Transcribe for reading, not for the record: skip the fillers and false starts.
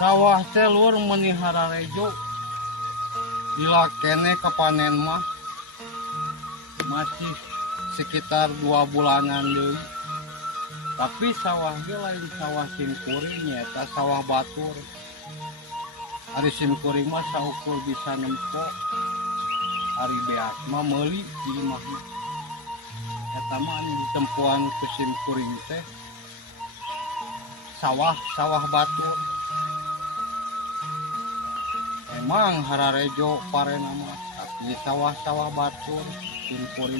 Sawah teh lur menihara rejo bila kene kepanen mah masih sekitar 2 bulanan deui. Tapi sawah ge lain sawah simkuring nyata sawah batur. Ari simkuring mah saukur bisa nempo, ari beak mah meuli di imah mah. Eta mah anu ditempuan ke simkuring teh sawah batur. Emang hararejo parena mah tapi sawah-sawah batur simkuring